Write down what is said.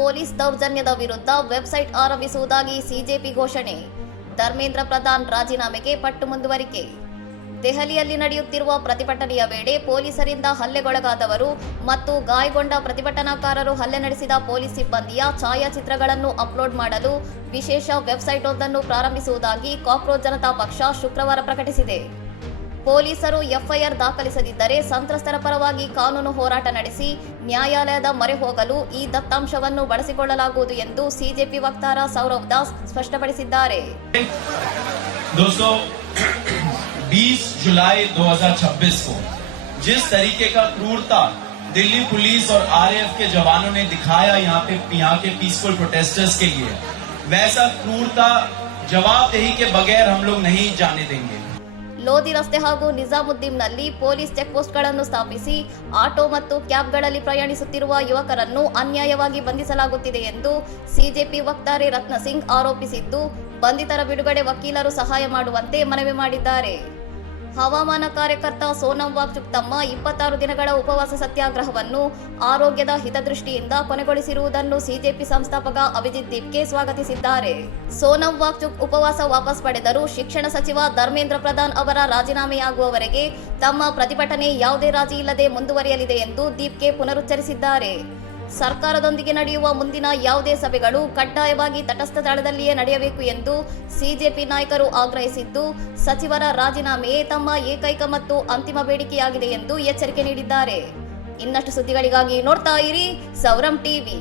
Police ದೌರ್ಜನ್ಯದ ವಿರುದ್ಧ website ಆರಂಭಿಸುವುದಾಗಿ ಸಿಜೆಪಿ ಘೋಷಣೆ. ಧರ್ಮೇಂದ್ರ ಪ್ರಧಾನ್ ರಾಜೀನಾಮೆಗೆ ಪಟ್ಟು ಮುಂದುವರಿಕೆ. ದೆಹಲಿಯಲ್ಲಿ ನಡೆಯುತ್ತಿರುವ ಪ್ರತಿಭಟನೆಯ ವೇಳೆ ಪೊಲೀಸರಿಂದ ಹಲ್ಲೆಗೊಳಗಾದವರು ಮತ್ತು ಗಾಯಗೊಂಡ ಪ್ರತಿಭಟನಾಕಾರರು ಹಲ್ಲೆ ನಡೆಸಿದ ಪೊಲೀಸ್ ಸಿಬ್ಬಂದಿಯ ಛಾಯಾಚಿತ್ರಗಳನ್ನು ಅಪ್ಲೋಡ್ ಮಾಡಲು ವಿಶೇಷ ವೆಬ್ಸೈಟ್ ಒಂದನ್ನು ಪ್ರಾರಂಭಿಸುವುದಾಗಿ ಕಾಕ್ರೋಚ್ ಜನತಾ ಪಕ್ಷ ಶುಕ್ರವಾರ ಪ್ರಕಟಿಸಿದೆ. ಪೊಲೀಸರು ಎಫ್ಐಆರ್ ದಾಖಲಿಸದಿದ್ದರೆ ಸಂತ್ರಸ್ತರ ಪರವಾಗಿ ಕಾನೂನು ಹೋರಾಟ ನಡೆಸಿ ನ್ಯಾಯಾಲಯದ ಮೊರೆ ಹೋಗಲು ಈ ದತ್ತಾಂಶವನ್ನು ಬಳಸಿಕೊಳ್ಳಲಾಗುವುದು ಎಂದು ಸಿಜೆಪಿ ವಕ್ತಾರ ಸೌರವ್ ದಾಸ್ ಸ್ಪಷ್ಟಪಡಿಸಿದ್ದಾರೆ. 20 जुलाई 2026 को जिस तरीके का क्रूरता दिल्ली पुलिस और आरएएफ के जवानों ने दिखाया यहाँ के पीसफुल प्रोटेस्टर्स के लिए, वैसा क्रूरता जवाबदेही के बगैर हम लोग नहीं जाने देंगे. ಲೋಧಿ ರಸ್ತೆ ಹಾಗೂ ನಿಜಾಮುದ್ದೀನ್ನಲ್ಲಿ ಪೊಲೀಸ್ ಚೆಕ್ ಪೋಸ್ಟ್ಗಳನ್ನು ಸ್ಥಾಪಿಸಿ ಆಟೋ ಮತ್ತು ಕ್ಯಾಬ್ಗಳಲ್ಲಿ ಪ್ರಯಾಣಿಸುತ್ತಿರುವ ಯುವಕರನ್ನು ಅನ್ಯಾಯವಾಗಿ ಬಂಧಿಸಲಾಗುತ್ತಿದೆ ಎಂದು ಸಿಜೆಪಿ ವಕ್ತಾರೆ ರತ್ನ ಸಿಂಗ್ ಆರೋಪಿಸಿದ್ದು, ಬಂಧಿತರ ಬಿಡುಗಡೆ ವಕೀಲರು ಸಹಾಯ ಮಾಡುವಂತೆ ಮನವಿ ಮಾಡಿದ್ದಾರೆ. ಹವಾಮಾನ ಕಾರ್ಯಕರ್ತ ಸೋನಂ ವಾಂಗ್ಚುಕ್ ತಮ್ಮ 26 ದಿನಗಳ ಉಪವಾಸ ಸತ್ಯಾಗ್ರಹವನ್ನು ಆರೋಗ್ಯದ ಹಿತದೃಷ್ಟಿಯಿಂದ ಕೊನೆಗೊಳಿಸಿರುವುದನ್ನು ಸಿಜೆಪಿ ಸಂಸ್ಥಾಪಕ ಅಭಿಜಿತ್ ದೀಪ್ಗೆ ಸ್ವಾಗತಿಸಿದ್ದಾರೆ. ಸೋನಂ ವಾಂಗ್ಚುಕ್ ಉಪವಾಸ ವಾಪಸ್ ಪಡೆದರೂ ಶಿಕ್ಷಣ ಸಚಿವ ಧರ್ಮೇಂದ್ರ ಪ್ರಧಾನ್ ಅವರ ರಾಜೀನಾಮೆಯಾಗುವವರೆಗೆ ತಮ್ಮ ಪ್ರತಿಭಟನೆ ಯಾವುದೇ ರಾಜಿ ಇಲ್ಲದೆ ಮುಂದುವರಿಯಲಿದೆ ಎಂದು ದೀಪ್ಗೆ ಪುನರುಚ್ಚರಿಸಿದ್ದಾರೆ. ಸರ್ಕಾರದೊಂದಿಗೆ ನಡೆಯುವ ಮುಂದಿನ ಯಾವುದೇ ಸಭೆಗಳು ಕಡ್ಡಾಯವಾಗಿ ತಟಸ್ಥ ಸ್ಥಳದಲ್ಲಿಯೇ ನಡೆಯಬೇಕು ಎಂದು ಸಿಜೆಪಿ ನಾಯಕರು ಆಗ್ರಹಿಸಿದ್ದು, ಸಚಿವರ ರಾಜೀನಾಮೆಯೇ ತಮ್ಮ ಏಕೈಕ ಮತ್ತು ಅಂತಿಮ ಬೇಡಿಕೆಯಾಗಿದೆ ಎಂದು ಎಚ್ಚರಿಕೆ ನೀಡಿದ್ದಾರೆ. ಇನ್ನಷ್ಟು ಸುದ್ದಿಗಳಿಗಾಗಿ ನೋಡ್ತಾ ಇರಿ ಸೌರಂ ಟಿವಿ.